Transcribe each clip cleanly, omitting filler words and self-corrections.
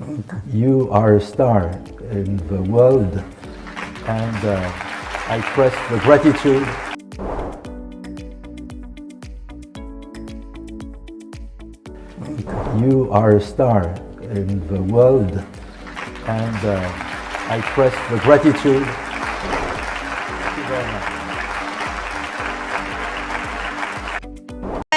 You are a star in the world, and I express the gratitude. You are a star in the world, and I express the gratitude. Thank you very much.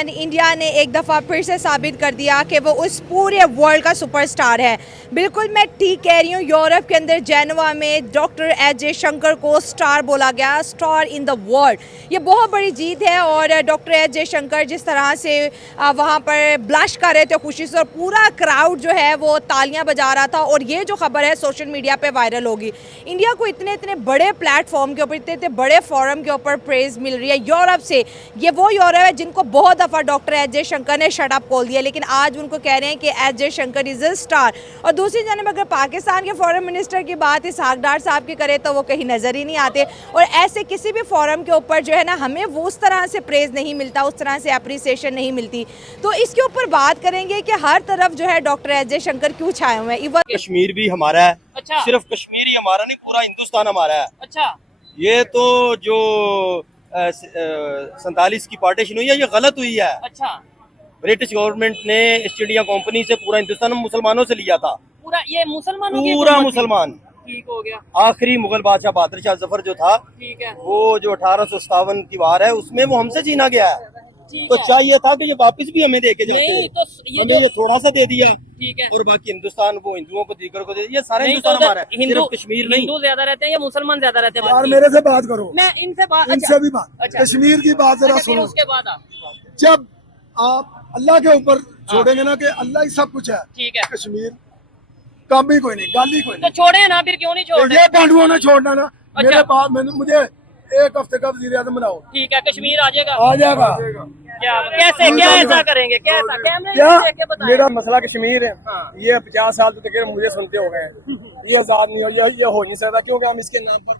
India ने एक दफ़ा फिर से साबित कर दिया कि वो उस पूरे वर्ल्ड का सुपरस्टार है। बिल्कुल मैं ठीक कह रही हूँ। यूरोप के अंदर जेनेवा में डॉक्टर एस जयशंकर को स्टार बोला गया, स्टार इन द वर्ल्ड। ये बहुत बड़ी जीत है और डॉक्टर एस जयशंकर जिस तरह से वहाँ पर ब्लश कर रहे थे खुशी से और पूरा क्राउड जो है वो तालियां बजा रहा था। और ये जो खबर है सोशल मीडिया पे वायरल होगी। इंडिया को इतने इतने बड़े प्लेटफॉर्म के ऊपर, इतने इतने बड़े फोरम के ऊपर प्रेज मिल रही है यूरोप से। ये वो यूरोप है जिनको बहुत दफ़ा डॉक्टर एस जयशंकर ने शट अप खोल दिया, लेकिन आज उनको कह रहे हैं कि S Jaishankar is a star. और दूसरी जानब अगर पाकिस्तान के फॉरेन मिनिस्टर की बात इसहाक डार साहब की करें तो वो कहीं नज़र ही नहीं आते। और ऐसे किसी भी फोरम के ऊपर जो है ना हमें वो उस तरह से प्रेज नहीं मिलता, उस तरह से अप्रिसिएशन नहीं मिलती। तो इसके ऊपर बात करेंगे कि हर तरफ जो है डॉक्टर एस जयशंकर क्यों छाए हुए हैं। इवन कश्मीर भी हमारा है। अच्छा। सिर्फ कश्मीर ही हमारा नहीं, पूरा हिंदुस्तान हमारा है। अच्छा। ये तो जो 47 की पार्टीशन हुई है ये गलत हुई है। अच्छा। ब्रिटिश गवर्नमेंट ने ईस्ट इंडिया कंपनी से पूरा हिंदुस्तान मुसलमानों से लिया था। पूरा ये मुसलमानों की पूरा हुकूमत थी। मुसलमान। ठीक हो गया। आखिरी मुगल बादशाह बहादुर शाह जफर जो था, ठीक है। वो जो 1857 की वार है उसमें वो हमसे छीना गया है। ठीक तो है। चाहिए था कि ये वापस भी हमें दे के नहीं जाते। तो ये हमें ये थोड़ा सा दे दिया ठीक है। और बाकी हिंदुस्तान वो हिंदुओं को दीगर को दे दिया। ये सारे नहीं तो हिंदुस्तान हमारा उधर है, हिंदू सिर्फ कश्मीर नहीं। हिंदू ज्यादा रहते हैं या मुसलमान ज्यादा रहते हैं? यार मेरे से बात करो, मैं इनसे बात इनसे भी बात। अच्छा। कश्मीर की बात जरा अच्छा, फिर सुनो। उसके बाद आप जब आप अल्लाह के ऊपर छोड़ेंगे ना कि अल्लाह ही सब कुछ है, ठीक है। कश्मीर काम ही कोई नहीं, गाली कोई तो नहीं। छोड़े ना, फिर क्यों नहीं छोड़ रहे? ये पांडुओं ने छोड़ना ना। अच्छा। मेरे पास मुझे एक हफ्ते का वजीर आजम बनाओ, ठीक है, कश्मीर आ जाएगा। आ जाएगा। क्या कैसे क्या ऐसा करेंगे? कैसा कैमरे क्या में देख के बताएं। मेरा मसला कश्मीर है। ये 50 साल तक मुझे सुनते हो गए, ये आजाद नहीं हो, ये हो नहीं सकता क्योंकि हम इसके नाम पर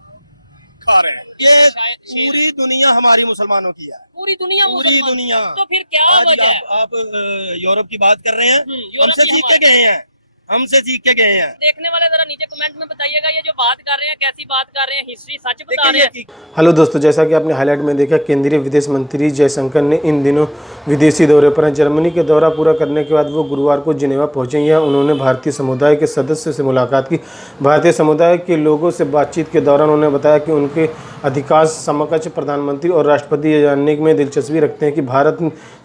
खा रहे हैं। ये पूरी दुनिया हमारी मुसलमानों की है। पूरी दुनिया पूरी मुसलमान। दुनिया। तो फिर क्या आज वजह है? आप यूरोप की बात कर रहे हैं, यूरोप हमसे की सीख के हमारी। गए हैं, हमसे सीख के गए हैं। देखने वाले जरा नीचे कमेंट में बताइएगा ये जो बात कर रहे हैं कैसी बात कर रहे हैं, हिस्ट्री सच बता रहे हैं। देखिए हेलो दोस्तों, जैसा कि आपने हाईलाइट में देखा, केंद्रीय विदेश मंत्री जयशंकर ने इन दिनों विदेशी दौरे पर हैं। जर्मनी के दौरा पूरा करने के बाद वो गुरुवार को जिनेवा पहुंचे। यहाँ उन्होंने भारतीय समुदाय के सदस्यों से मुलाकात की। भारतीय समुदाय के लोगों से बातचीत के दौरान उन्होंने बताया कि उनके अधिकांश समकक्ष प्रधानमंत्री और राष्ट्रपति ये जानने में दिलचस्पी रखते हैं कि भारत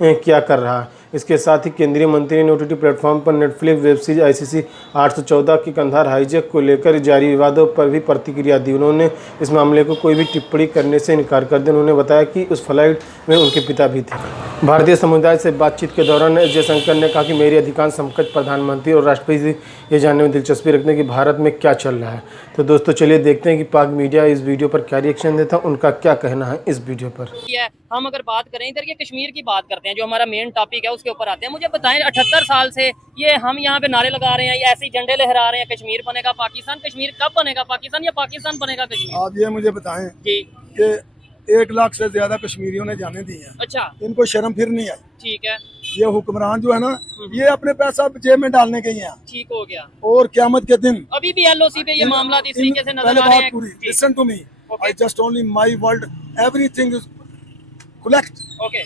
क्या कर रहा है। इसके साथ ही केंद्रीय मंत्री ने OTT प्लेटफॉर्म पर नेटफ्लिक्स वेब सीरीज ICC 814 की कंधार हाईजैक को लेकर जारी विवादों पर भी प्रतिक्रिया दी। उन्होंने इस मामले को कोई भी टिप्पणी करने से इनकार कर दिया। उन्होंने बताया कि उस फ्लाइट में उनके पिता भी थे। भारतीय समुदाय से बातचीत के दौरान जयशंकर ने कहा कि मेरी अधिकांश समकक्ष प्रधानमंत्री और राष्ट्रपति ये जानने में दिलचस्पी रखते हैं कि भारत में क्या चल रहा है। तो दोस्तों चलिए देखते हैं कि पाक मीडिया इस वीडियो पर क्या रिएक्शन देता है, उनका क्या कहना है इस वीडियो पर। हम अगर बात करें इधर के कश्मीर की बात करते हैं, जो हमारा मेन टॉपिक है उसके ऊपर आते हैं। मुझे बताएं 78 साल से ये हम यहाँ पे नारे लगा रहे हैं, ये ऐसे ही झंडे लहरा रहे हैं, कश्मीर बनेगा पाकिस्तान। कश्मीर कब बनेगा पाकिस्तान या पाकिस्तान बनेगा कश्मीर? आप ये मुझे बताएं जी। कि 1 लाख से ज्यादा कश्मीरियों ने जाने दी हैं, अच्छा। इनको शर्म फिर नहीं आई। ठीक है। ये हुक्मरान जो है ना, ये अपने पैसा जेब में डालने के ही हैं। ठीक हो गया। और क़यामत के दिन अभी भी LOC पे ये मामला इस तरीके से नजर पहले आ रहे बात हैं। पूरी, जी। Listen to me, I just only my world, everything is collect. Okay.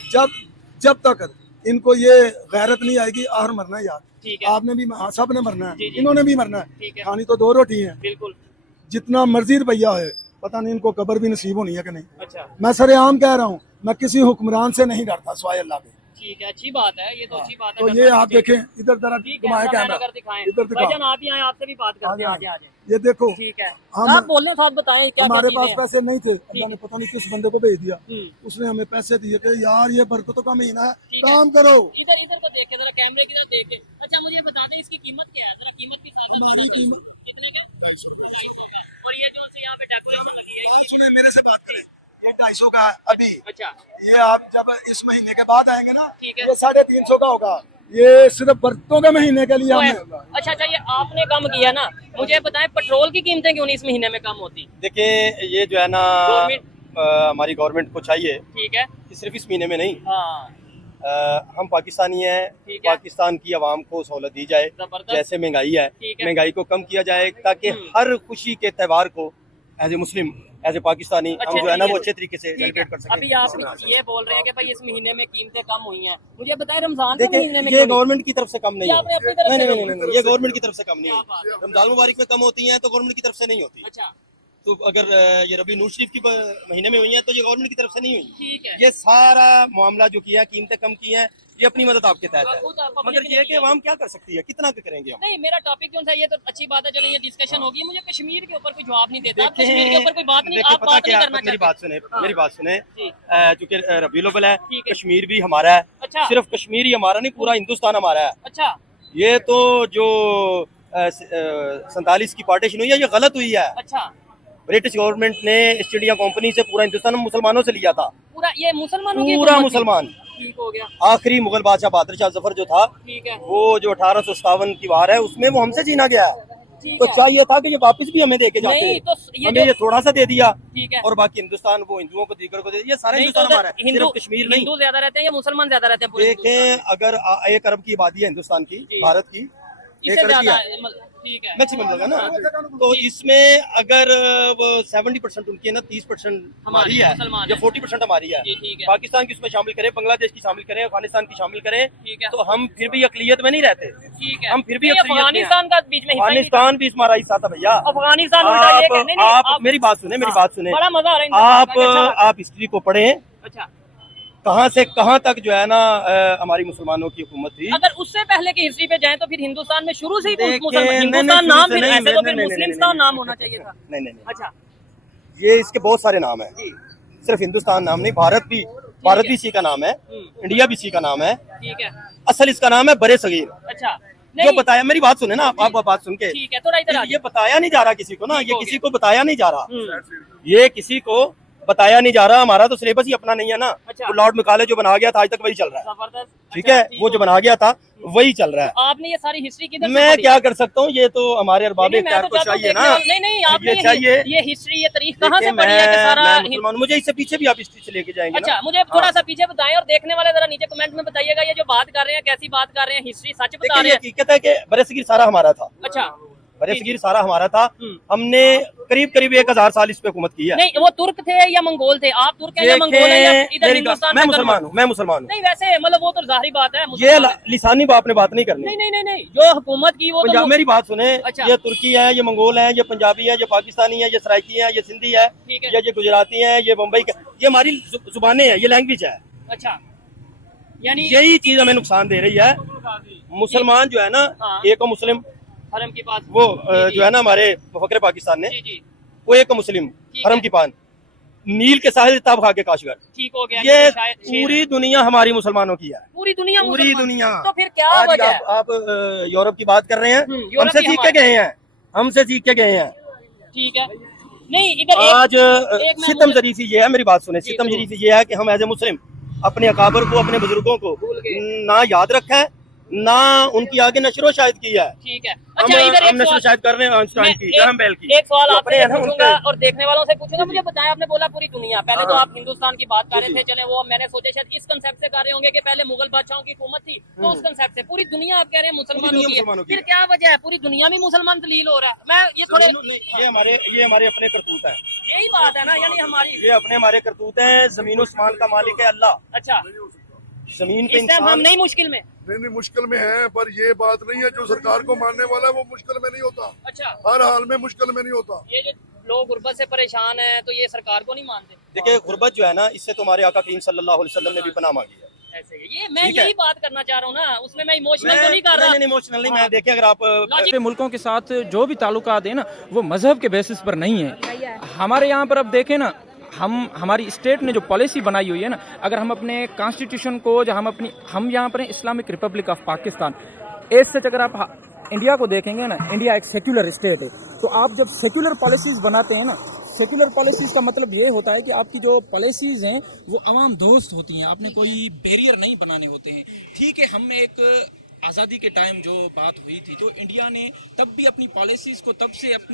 जब तक इनको ये गैरत नहीं आएगी, आहर मरना है यार। ठीक है। आपने भी, हाँ, सब ने मरना है, जी, जी। इन्होंने भी मरना है। ठीक है। खानी तो 2 रोटी है। बिल्कुल। जितना मर्जी रुपया है, पता नहीं इनको कब्र भी नसीब होनी है कि नहीं। अच्छा। मैं सरेआम कह रहा हूँ, मैं किसी हुक्मरान से नहीं डरता सिवाय अल्लाह के। ठीक है, अच्छी बात है, ये तो अच्छी बात है। तो ये आप देखें, इधर जरा घुमाए कैमरा, दिखाएं। इधर दिखाओ। भाईजान आप ही आए, आपसे भी बात करते हैं। आगे, आगे। ये देखो, ठीक है। हम आप बोलने साथ बताएं क्या हमारे क्या पास चीजें हैं? पैसे नहीं थे, अल्लाह ने पता नहीं किस बंदे को भेज दिया, हम्म। उसने हमें पैसे दिए कि यार ये बरकतों का महीना है, ठीक है। काम करो। इधर इधर को देख के, जरा कैमरे की तरफ देख के। अच्छा मुझे बता दें इसकी कीमत क्या है, जरा कीमत की साथ हमारी कीमत कितने का? 250 का। और ये जो यहाँ पे डेकोरेशन लगी है सुने, मेरे से बात करें, ये 250 का है अभी। अच्छा। ये आप जब इस महीने के बाद आएंगे ना, ठीक है। ये 350 का होगा। ये सिर्फ बरतों के महीने के लिए तो हमने। अच्छा, ये आपने कम किया ना, मुझे बताएं पेट्रोल की कीमतें क्यों नहीं इस महीने में कम होती? देखिए ये जो है ना, गवर्नमेंट हमारी गवर्नमेंट को चाहिए ठीक है कि सिर्फ इस महीने में नहीं, हाँ हम पाकिस्तानी हैं, ठीक है। पाकिस्तान की आवाम को सहूलत दी जाए, जबरदस्त। जैसे महंगाई है ठीक है। महंगाई को कम किया जाए, ताकि हर खुशी के त्यौहार को as a Muslim, as a Pakistani हम जो है ना वो अच्छे तरीके से ठीक है। सेलिब्रेट कर सकें। अभी आप ये बोल रहे हैं कि भाई इस महीने में कीमतें कम हुई हैं, मुझे बताएं रमजान के देखिए महीने में ये क्यों नहीं? गवर्नमेंट की तरफ से कम नहीं ये है, आपने अपनी तरफ से नहीं, ये गवर्नमेंट की तरफ से कम नहीं क्या बात है। रमजान मुबारक में कम होती हैं तो गवर्नमेंट की तरफ से नहीं होती। अच्छा, तो अगर ये रबी नूर शरीफ की महीने में हुई है तो ये गवर्नमेंट की तरफ से नहीं हुई। ठीक है। ये सारा मामला जो किया, कीमतें कम की हैं, ये अपनी मदद आपके तहत है। खुद आप अपने मगर लिए ये कि किया। अवाम क्या कर सकती है, कितना करेंगे हम। नहीं, मेरा टॉपिक कौन सा, ये तो अच्छी बात है, चलो ये डिस्कशन होगी। मुझे कश्मीर के ऊपर कोई जवाब नहीं देता, आप देखें- कश्मीर के ऊपर कोई बात नहीं, देखिए, आप पता बात नहीं क्या, करना मेरी चाहते। बात सुने, हाँ। मेरी बात सुने। जी। चूंकि रबीउल अव्वल है, ठीक है। कश्मीर भी हमारा है। अच्छा। सिर्फ कश्मीर ही हमारा नहीं, पूरा हिंदुस्तान हमारा है। अच्छा, ये तो जो 47 की पार्टीशन हुई है, ये गलत हुई है। अच्छा, ब्रिटिश गवर्नमेंट ने ईस्ट इंडिया कंपनी से पूरा हिंदुस्तान मुसलमानों से लिया था, पूरा ये मुसलमानों की पूरा हुकूमत थी। मुसलमान। ठीक हो गया, आखिरी मुगल बादशाह बहादुर शाह जफर जो था, ठीक है, वो जो 1857 की वार है उसमें वो हमसे छीना गया। ठीक तो है। चाहिए था कि ये वापस भी हमें देके जाते, नहीं तो ये हमें ये थोड़ा सा दे दिया, ठीक है। और बाकी हिंदुस्तान वो हिंदुओं को, दीगर को दे दिया। ये सारा नहीं तो हिंदुस्तान हमारा है, हिंदू सिर्फ कश्मीर नहीं। हिंदू ज्यादा रहते हैं या मुसलमान ज्यादा रहते हैं पूरे हिंदुस्तान में? देखें, अगर 1 अरब की आबादी है हिंदुस्तान की, जी। भारत की 1 इससे अरब की ज्यादा है, ठीक है, मैक्सिमम लगा ना। तो इसमें अगर वो 70% उनकी है ना, 30% हमारी है, मुसलमान या है। 40% हमारी है। जी, ठीक है। पाकिस्तान की उसमें शामिल करें, बांग्लादेश की शामिल करें, अफगानिस्तान की शामिल करें, ठीक है। तो हम फिर भी अकलियत में नहीं रहते। ठीक है। हम फिर भी नहीं, अकलियत में हैं। अफगानिस्तान का बीच में हिस्सा ही नहीं था। अफगानिस्तान भी हमारा हिस्सा था भैया। अफगानिस्तान उल्टा ये कहने नहीं, आप मेरी बात सुने, मेरी हाँ, बात सुने। बड़ा मजा आ रहा है इन सब बातों का, अच्छा आप हिस्ट्री को पढ़ें, अच्छा। कहाँ से कहाँ तक जो है ना हमारी मुसलमानों की हुकूमत थी। अगर उससे पहले की हिस्ट्री पे जाएं तो फिर हिंदुस्तान में शुरू से ही देखें, हिंदुस्तान नहीं, नाम, शुरू से फिर नहीं, ऐसे तो फिर नहीं, मुस्लिमस्तान नहीं, नाम होना चाहिए था। नहीं, अच्छा, ये इसके बहुत सारे नाम है, सिर्फ हिंदुस्तान नाम नहीं। भारत भी इसी का नाम है, इंडिया भी इसी का नाम है। ठीक है, असल इसका नाम है बरे सगीर। अच्छा। जो नहीं, बताया, मेरी बात सुने ना आप बात सुन के, ठीक है, थोड़ा इधर आ ये बताया नहीं जा रहा किसी को ना, ठीक ये हो किसी गया। को बताया नहीं जा रहा, हम्म। ये किसी को बताया नहीं जा रहा। हमारा तो सिलेबस ही अपना नहीं है ना। अच्छा। वो लॉर्ड मैकाले जो बना गया था आज तक वही चल रहा है, जबरदस्त। ठीक अच्छा, है, वो जो बना गया था वही चल रहा है। आपने ये सारी हिस्ट्री किधर से मैं पढ़ी? क्या कर सकता हूँ, ये तो हमारे अरबाब नहीं, मैं इख्तियार तो को चाहता हूँ चाहिए देखने ना। वाले- नहीं आपने ये चाहिए। ये हिस्ट्री, ये तारीख कहाँ से देखिए, पढ़ी है कि सारा मैं मुसलमान, मुझे इससे पीछे भी आप हिस्ट्री से लेके जाएंगे अच्छा, ना। मुझे थोड़ा सा पीछे बताएं और देखने वाले जरा नीचे कमेंट में बताइएगा, ये जो बात कर रहे हैं कैसी बात कर रहे हैं, हिस्ट्री सच बता देखिए, रहे ये हैं? हकीकत है कि बरसगीर सारा हमारा था, अच्छा, बरसगीर सारा हमारा था। हम्म। हमने करीब 1000 साल इस पे हुकूमत की है। नहीं वो तुर्क थे या मंगोल थे? आप तुर्क हैं या मंगोल हैं या देखें, इधर मेरी हिंदुस्तान मैं से मुसलमान convert? हूँ, मैं मुसलमान हूँ। नहीं वैसे मतलब वो तो जाहिर बात है ये मुसलमान है। लिसानी बात ने बात नहीं करनी। नहीं नहीं नहीं नहीं, जो हुकूमत की वो पंजाब, तो मेरी बात सुने, अच्छा। ये तुर्की है, ये मंगोल है, ये पंजाबी है, ये पाकिस्तानी है, ये सराइकी है, ये सिंधी है, ठीक है। ये गुजराती है, ये बम्बई का, ये हमारी जुबानें हैं, ये लैंग्वेज है। अच्छा, यानी यही चीज हमें नुकसान दे रही है। मुसलमान जो है ना, हाँ। एक मुस्लिम, हरम के पास वो जी, जो है ना हमारे फकरे पाकिस्तान ने, जी जी वो एक मुस्लिम ठीक हरम है। की पान, नील के साहिल ताब खा के काशगर। ठीक हो गया। ये शायद पूरी दुनिया हमारी मुसलमानों की है, पूरी दुनिया पूरी मुसलमान। दुनिया। तो फिर क्या आज वजह है? आप यूरोप की बात कर रहे हैं, यूरोप हमसे ही सीख के हमारे- गए हैं, हमसे सीख के गए हैं। ठीक है, नहीं इधर आज एक मैं सितम मुझे- जरीसी ये है, मेरी बात सुने, जी, सितम तो- जरीसी ये है कि हम एज ए मुस्लिम अपने अकाबर को, अपने बुजुर्गों को भूल गए। ना याद रखा है, ना उनकी आगे नशरो शायद की है। ठीक है। अच्छा इधर हम एक नशरो सवाल शायद कर रहे हैं आइंस्टाइन मैं की, ग्राहम बेल की। एक सवाल जो आपसे अपने हैं ना, पूछूंगा उनके- और देखने वालों से पूछूंगा। मुझे बताएं, आपने बोला पूरी दुनिया, पहले तो हाँ। आप हिंदुस्तान की बात कर रहे जी, थे, चले वो मैंने सोचा शायद इस कंसेप्ट से कर रहे होंगे कि पहले मुगल बादशाहों की हुकूमत थी, तो उस कंसेप्ट से पूरी दुनिया आप कह रहे हैं मुसलमानों दुनिया की है। मुसलमानों की फिर है। क्या वजह है पूरी दुनिया में मुसलमान दलील हो रहा है? मैं ये थोड़े ये हमारे अपने करतूत है, यही बात है ना, यानी हमारी ये अपने हमारे करतूत है। जमीन उस्मान का मालिक है अल्लाह, अच्छा जमीन पे इस टाइम हम इंसान। नहीं मुश्किल में। नहीं मुश्किल में है, पर ये बात नहीं है जो सरकार को मानने वाला है वो मुश्किल में नहीं होता, अच्छा हर हाल में मुश्किल में नहीं होता। ये जो लोग गुर्बत से परेशान हैं तो ये सरकार को नहीं मानते? देखिए, गुर्बत जो है ना, इससे तो हमारे आका करीम सल्लल्लाहु अलैहि वसल्लम ने भी पनाह मांगी है। ऐसे ही। ये मैं ठीक है। यही बात करना चाह रहा हूँ ना, उसमें मैं इमोशनल तो नहीं कर रहा। नहीं, इमोशनल नहीं। मैं देखिए, अगर आप लॉजिक पे मुल्कों के साथ जो भी ताल्लुकात है ना, वो मजहब के बेसिस पर नहीं है। हमारे यहाँ पर अब देखें ना, हमारी स्टेट ने जो पॉलिसी बनाई हुई है ना, अगर हम अपने कॉन्स्टिट्यूशन को जो हम यहाँ पर Islamic Republic of Pakistan, as such अगर आप इंडिया को देखेंगे ना, इंडिया एक सेक्युलर स्टेट है। तो आप जब सेक्युलर पॉलिसीज़ बनाते हैं ना, सेक्युलर पॉलिसीज़ का मतलब ये होता है कि आपकी जो पॉलिसीज़ हैं वो आवाम दोस्त होती हैं, आपने कोई बैरियर नहीं बनाने होते हैं। ठीक है, हम एक आज़ादी के टाइम जो बात हुई थी, तो इंडिया ने तब भी अपनी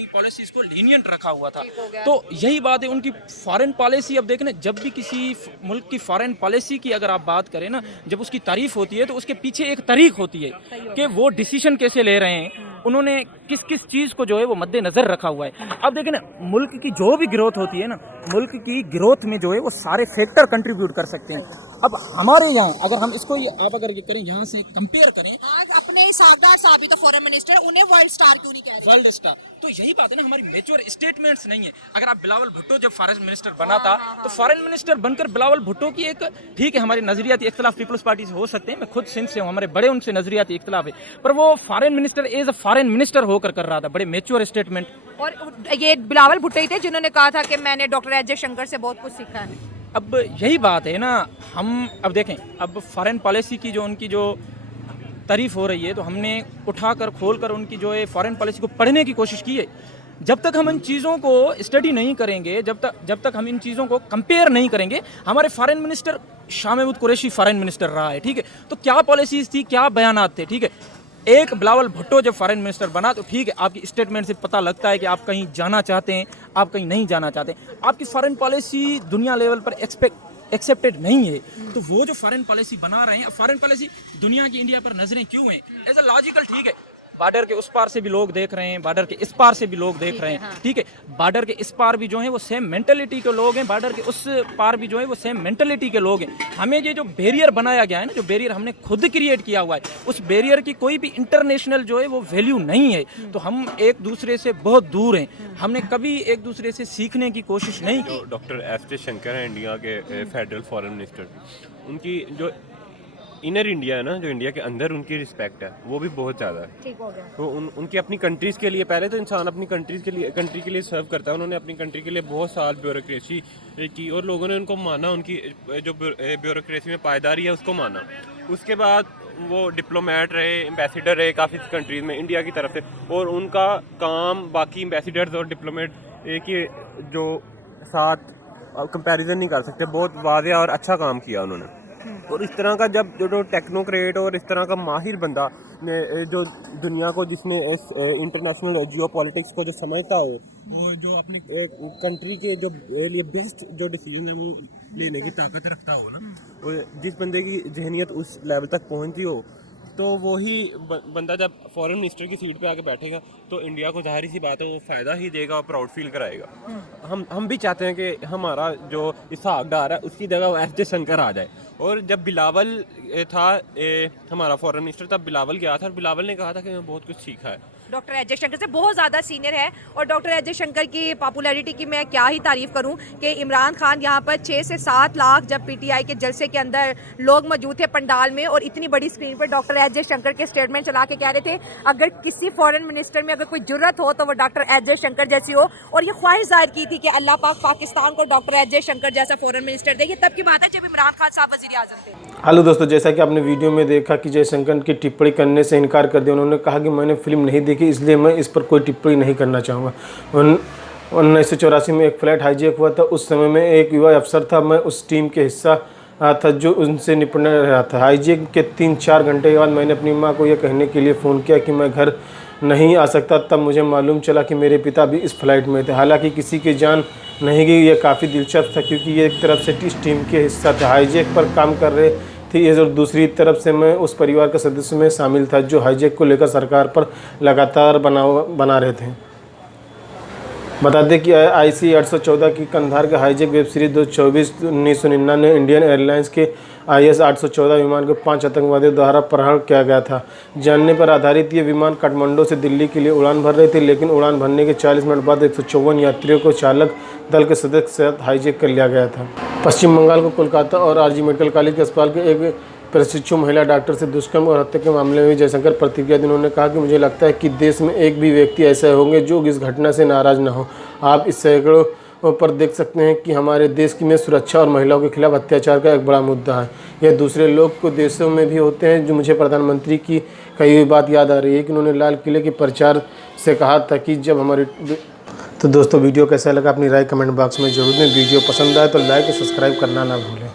पॉलिसीज़ को लीनियंट रखा हुआ था। तो यही बात है उनकी फॉरेन पॉलिसी। अब देखें ना, जब भी किसी मुल्क की फॉरेन पॉलिसी की अगर आप बात करें ना, जब उसकी तारीफ होती है तो उसके पीछे एक तारीख होती है कि वो डिसीजन कैसे ले रहे हैं, उन्होंने किस किस चीज़ को जो है वो मद्देनज़र रखा हुआ है। अब देखें ना, मुल्क की जो भी ग्रोथ होती है ना, मुल्क की ग्रोथ में जो है वो सारे फैक्टर कंट्रीब्यूट कर सकते हैं। अब हमारे यहाँ अगर हम इसको आप अगर ये करें, यहाँ से कंपेयर करें, आज अपने सागदार साहब ही तो फॉरेन मिनिस्टर, उन्हें वर्ल्ड स्टार क्यों नहीं कह रहे? वर्ल्ड स्टार, तो यही बात है ना, हमारी मेच्योर स्टेटमेंट्स नहीं है। अगर आप बिलावल भुट्टो जब फॉरेन मिनिस्टर बना था, तो फॉरेन मिनिस्टर बनकर बिलावल भुट्टो की एक, ठीक है हमारे नजरियाती इख्तलाफ पीपल्स पार्टी से हो सकते हैं, मैं खुद सिंध से हूँ, हमारे बड़े उनसे नजरियाती इख्तलाफ है, पर वो foreign minister as a foreign minister होकर कर रहा था, बड़े मेच्योर स्टेटमेंट। और ये बिलावल भुट्टो ही थे जिन्होंने कहा था कि मैंने डॉक्टर एस जयशंकर से बहुत कुछ सीखा है। अब यही बात है ना, हम अब देखें, अब फॉरेन पॉलिसी की जो उनकी जो तारीफ हो रही है, तो हमने उठाकर खोलकर उनकी जो है फॉरेन पॉलिसी को पढ़ने की कोशिश की है। जब तक हम इन चीज़ों को स्टडी नहीं करेंगे, जब तक हम इन चीज़ों को कंपेयर नहीं करेंगे, हमारे foreign minister Shah Mahmood Qureshi foreign minister रहा है, ठीक है, तो क्या पॉलिसीज़ थी, क्या बयानात थे, ठीक है। एक बिलावल भुट्टो जब फॉरेन मिनिस्टर बना, तो ठीक है आपकी स्टेटमेंट से पता लगता है कि आप कहीं जाना चाहते हैं, आप कहीं नहीं जाना चाहते, आपकी फॉरेन पॉलिसी दुनिया लेवल पर एक्सेप्टेड नहीं है। तो वो जो फॉरेन पॉलिसी बना रहे हैं, फॉरेन पॉलिसी दुनिया की इंडिया पर नजरें क्यों हैं, एज अ लॉजिकल, ठीक है, बॉर्डर के उस पार से भी लोग देख रहे हैं, बॉर्डर के इस पार से भी लोग देख रहे हैं, ठीक है, बॉर्डर के इस पार भी जो है वो सेम मेंटलिटी के लोग हैं, बॉर्डर के उस पार भी जो है वो सेम मेंटलिटी के लोग हैं। हमें ये जो बैरियर बनाया गया है ना, जो बैरियर हमने खुद क्रिएट किया हुआ है, उस बैरियर की कोई भी इंटरनेशनल जो है वो वैल्यू नहीं है। तो हम एक दूसरे से बहुत दूर हैं, हमने कभी एक दूसरे से सीखने की कोशिश नहीं की। डॉक्टर एस जयशंकर हैं इंडिया के फेडरल फॉरेन मिनिस्टर, उनकी जो इनर इंडिया है ना, जो इंडिया के अंदर उनकी रिस्पेक्ट है वो भी बहुत ज़्यादा है। ठीक हो गया। तो उनकी अपनी कंट्रीज़ के लिए, पहले तो इंसान अपनी कंट्री के लिए सर्व करता है, उन्होंने अपनी कंट्री के लिए बहुत साल ब्यूरोक्रेसी की और लोगों ने उनको माना, उनकी जो ब्यूरोक्रेसी में पायदारी है उसको माना। उसके बाद वो डिप्लोमेट रहे, एम्बेसडर रहे काफ़ी कंट्रीज़ में इंडिया की तरफ से, और उनका काम बाकी एम्बेसडर्स और डिप्लोमेट के जो साथ कंपैरिजन नहीं कर सकते, बहुत वाज़ेह और अच्छा काम किया उन्होंने। और इस तरह का जब जो टेक्नोक्रेट और इस तरह का माहिर बंदा ने जो दुनिया को, जिसने इंटरनेशनल जियो पॉलिटिक्स को जो समझता हो, और जो अपनी कंट्री के जो लिए बेस्ट जो डिसीजन है वो लेने की ताकत रखता हो ना, और जिस बंदे की जहनीत उस लेवल तक पहुंचती हो, तो वही बंदा जब फॉरेन मिनिस्टर की सीट पे आके बैठेगा तो इंडिया को जाहिर सी बात है वो फ़ायदा ही देगा और प्राउड फील कराएगा। हम भी चाहते हैं कि हमारा जो इसहाक डार है उसकी जगह वो एस जयशंकर आ जाए। और जब बिलावल था हमारा फॉरेन मिनिस्टर, तब बिलावल गया था और बिलावल ने कहा था कि मैं बहुत कुछ सीखा है। डॉक्टर एस जयशंकर से बहुत ज़्यादा सीनियर है, और डॉक्टर एस जयशंकर की पॉपुलैरिटी की मैं क्या ही तारीफ़ करूं कि इमरान खान यहाँ पर 6 से 7 लाख जब पीटीआई के जलसे के अंदर लोग मौजूद थे पंडाल में, और इतनी बड़ी स्क्रीन पर डॉक्टर एस जयशंकर के स्टेटमेंट चला के कह रहे थे अगर किसी फॉरेन मिनिस्टर में अगर कोई जुर्रत हो तो वो डॉक्टर एस जयशंकर जैसी हो, और ये ख्वाहिश जाहिर की थी कि अल्लाह पाक पाकिस्तान को डॉक्टर एस जयशंकर जैसा फॉरेन मिनिस्टर दे। ये तब की बात है जब इमरान खान साहब वज़ीर आज़म थे। हेलो दोस्तों, जैसा कि आपने वीडियो में देखा कि जयशंकर की टिप्पणी करने से इनकार कर दिया। उन्होंने कहा कि मैंने फिल्म नहीं देखी इसलिए मैं इस पर कोई टिप्पणी नहीं करना चाहूँगा। 1984 में एक फ्लाइट हाईजैक हुआ था, उस समय में एक युवा अफसर था, मैं उस टीम के हिस्सा था जो उनसे निपट रहा था। हाईजैक के 3-4 घंटे के बाद मैंने अपनी माँ को यह कहने के लिए फ़ोन किया कि मैं घर नहीं आ सकता, तब मुझे मालूम चला कि मेरे पिता भी इस फ्लाइट में थे। हालांकि किसी की जान नहीं गई। ये काफ़ी दिलचस्प था क्योंकि ये एक तरफ से इस टीम के हिस्सा था, हाईजैक पर काम कर रहे थे, और दूसरी तरफ से मैं उस परिवार के सदस्य में शामिल था जो हाईजैक को लेकर सरकार पर लगातार बना रहे थे। बता दें कि IC 814 की कंधार के hijack web series 2/24/1999 Indian airlines के IS 814 विमान को 5 आतंकवादियों द्वारा प्रहरण किया गया था। जानने पर आधारित ये विमान काठमांडू से दिल्ली के लिए उड़ान भर रहे थे, लेकिन उड़ान भरने के 40 मिनट बाद 154 यात्रियों को चालक दल के सदस्य के साथ हाईजैक कर लिया गया था। पश्चिम बंगाल को कोलकाता और RG मेडिकल कॉलेज के अस्पताल के एक प्रशिक्षु महिला डॉक्टर से दुष्कर्म और हत्या के मामले में जयशंकर प्रतिक्रिया दी। उन्होंने कहा कि मुझे लगता है कि देश में एक भी व्यक्ति ऐसे होंगे जो इस घटना से नाराज़ न हो। आप इस सैकड़ों पर देख सकते हैं कि हमारे देश की में सुरक्षा और महिलाओं के खिलाफ अत्याचार का एक बड़ा मुद्दा है। यह दूसरे लोग को देशों में भी होते हैं। जो मुझे प्रधानमंत्री की कही हुई बात याद आ रही है कि उन्होंने लाल किले के प्रचार से कहा था कि जब हमारी। तो दोस्तों, वीडियो कैसा लगा अपनी राय कमेंट बॉक्स में जरूर दें। वीडियो पसंद आए तो लाइक और सब्सक्राइब करना ना भूलें।